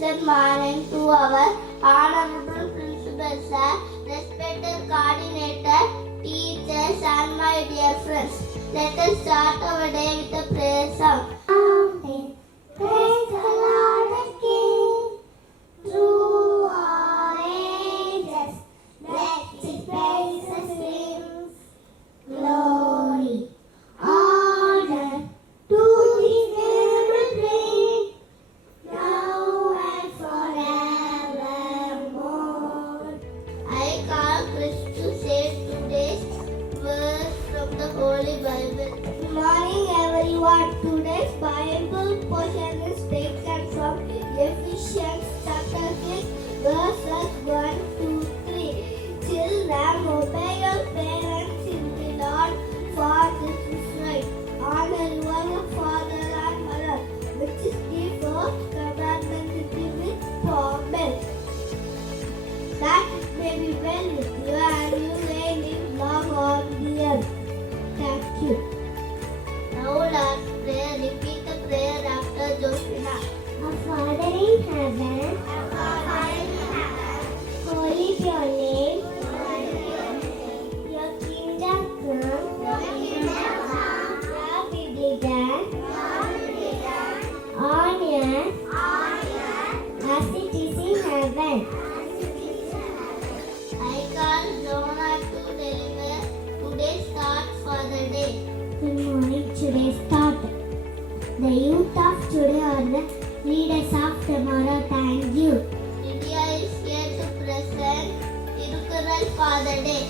pleasant morning to our honorable principal sir, respected coordinator, teachers and my dear friends. Let us start our day with a prayer song. Amen. Praise the Lord the King, through all ages, let His praises ring. Glory, honor to His name we bring, now and forevermore. I call Chris to say today's verse from the Holy Bible. Good morning everyone. Today's Bible portion is taken from Ephesians chapter 6 verses 1 to 3. Children, obey your parents in the Lord, for this is right. Honor your father and mother, which is the first commandment with promise, that it may be well with you and you may live long on the earth. Thank you. Now last prayer. Repeat the prayer after Joshua. Our Father in heaven, holy is your name. Your kingdom come. Your will be done on earth as it is in heaven. I call Jonah to deliver today's thought for the day. Good morning. Today's thought. The youth of today are the leaders of tomorrow. Thank you. India is here to present Tirukural for the day.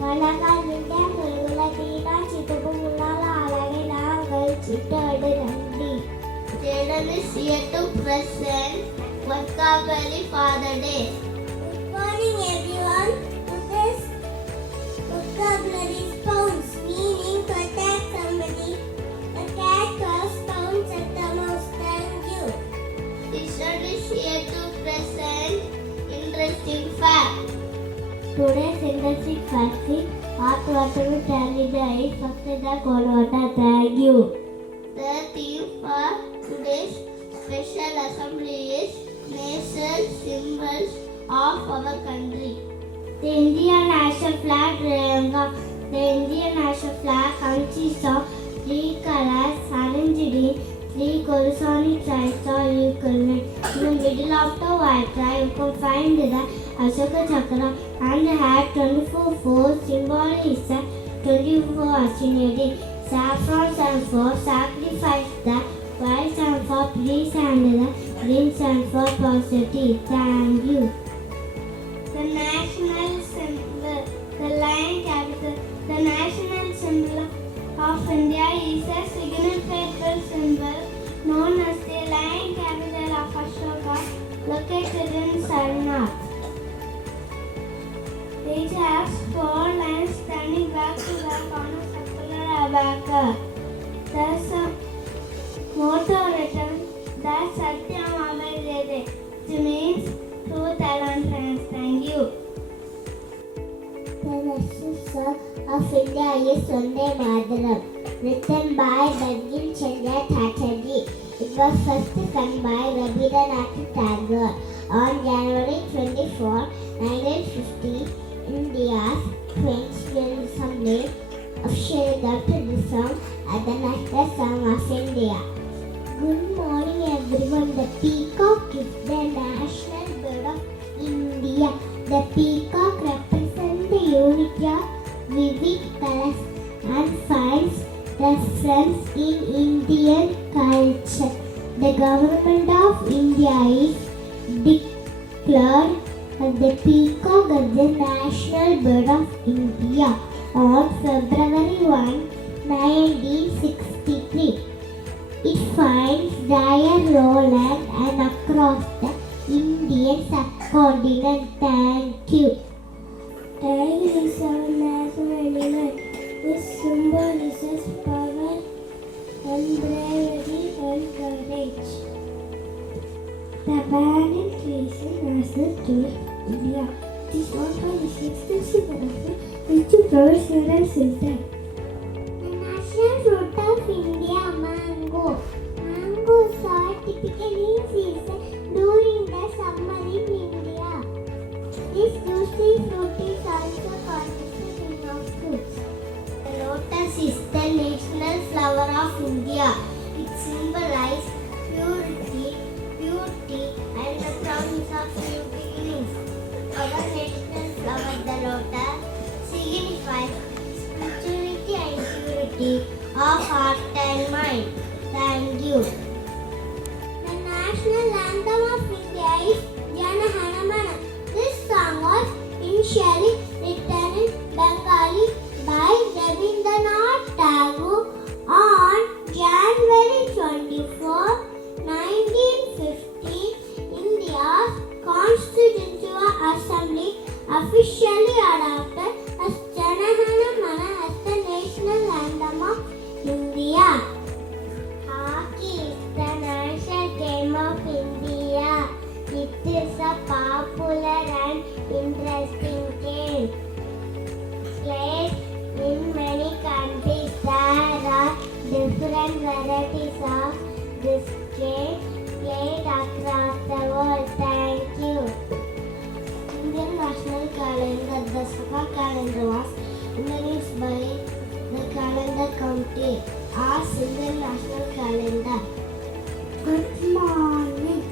வணக்கம் India முழுவதும் தீனா சித்துப்பு முன்னால அழகை நாங்கள் சிட்டோடு நன்றி. Children is here to present vocabulary for the day. Good morning everyone. Today's vocabulary is pounce, meaning to attack somebody. A cat was pounced at the mouse. Thank you. Teacher is here to present interesting fact. Today's interesting fact is hot water will tell you the ice after the cold water. Thank you. The theme for today's special assembly is national symbols of our country. The Indian national flag consists of three colors arranged in three corresponding tribes or equivalent. In the middle of the white tribe, you can find the Ashoka Chakra and the hat 24/4 symbol is the 24 ascendancy. Saffron stands for sacrifice, the white stands for peace and the green stands for positivity. Thank you. The national symbol, the lion capital. The national symbol of India is a significant symbol known as the lion capital of Ashoka, located in Sarnath. It has four lines standing back to back on a circular abacus. There's a motto written that Satyam Avayade, which means truth and friends. Thank you. The national song of India is Vande Mataram, written by Bankim Chandra Chatterjee. It was first sung by Rabindranath Tagore on January 24, 1950. India's 20th Assembly officially adopted the song as the national song of India. Good morning everyone. The peacock is the national bird of India. The peacock represents the unity of vivid colors and finds reference in Indian culture. The government of India is declared the peacock as the national bird of India on February 1, 1963. It finds drier lowland and across the Indian subcontinent. Thank you. Tiger is our national animal. This symbolizes power and bravery and courage. The banyan tree is a national tree of India. It is known for its extensive benefit which provides mineral system. The national fruit of India, mango. Mangoes are typically in season during also called the king of fruits. The lotus is the national flower of India. It symbolizes purity, beauty, and the promise of new beginnings. Our national flower, the lotus, signifies spirituality and purity of heart and mind. Thank you. The national anthem of India is Jana Gana Mana. This song was initially written in Bengali by Rabindranath Tagore on January 24, 1915. India's Constitutional Assembly officially adopted as Jana Gana Mana as the national anthem of India. Hockey is the national game of India. It is a popular and interesting game. Played in many countries, there are different varieties of this game played across the world. Thank you. Indian national calendar, the Saka calendar, was introduced by the calendar committee as Indian national calendar. Good morning.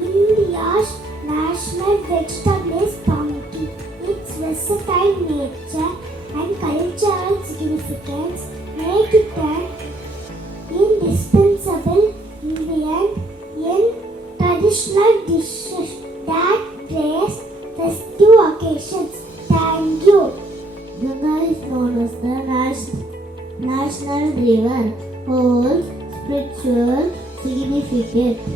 India's national vegetable is pumpkin. Its versatile nature and cultural significance make it an indispensable ingredient in traditional dishes that grace festive occasions. Thank you. Ganga is known as the national river, holds spiritual significance.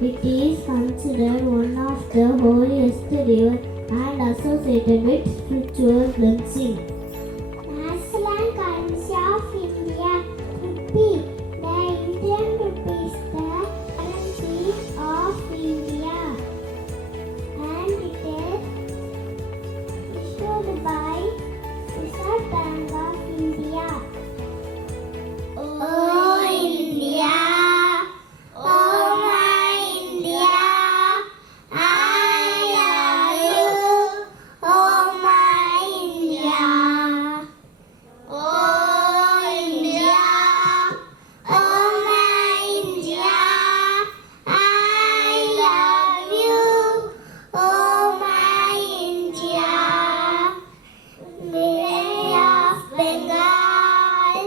It is considered one of the holiest rivers and associated with spiritual cleansing. National currency of India, Rupee. The Indian rupee is the currency of India, and it is issued by Reserve Bank of India. Oh India, oh my India, I love you. Oh my India, oh India, oh my India, I love you. Oh my India, Bay of Bengal,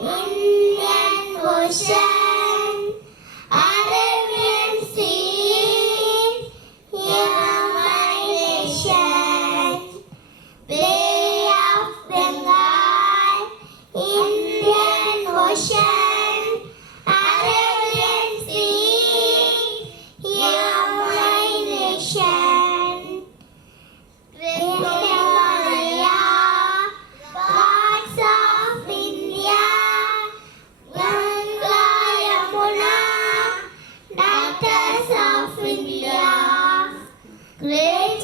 Indian Ocean, Arabian Sea, here my nation. Bay of Bengal, Indian Ocean, Arabian Sea, here my nation. Himalaya, parts of India, Ganga, Yamuna, daughters of India, great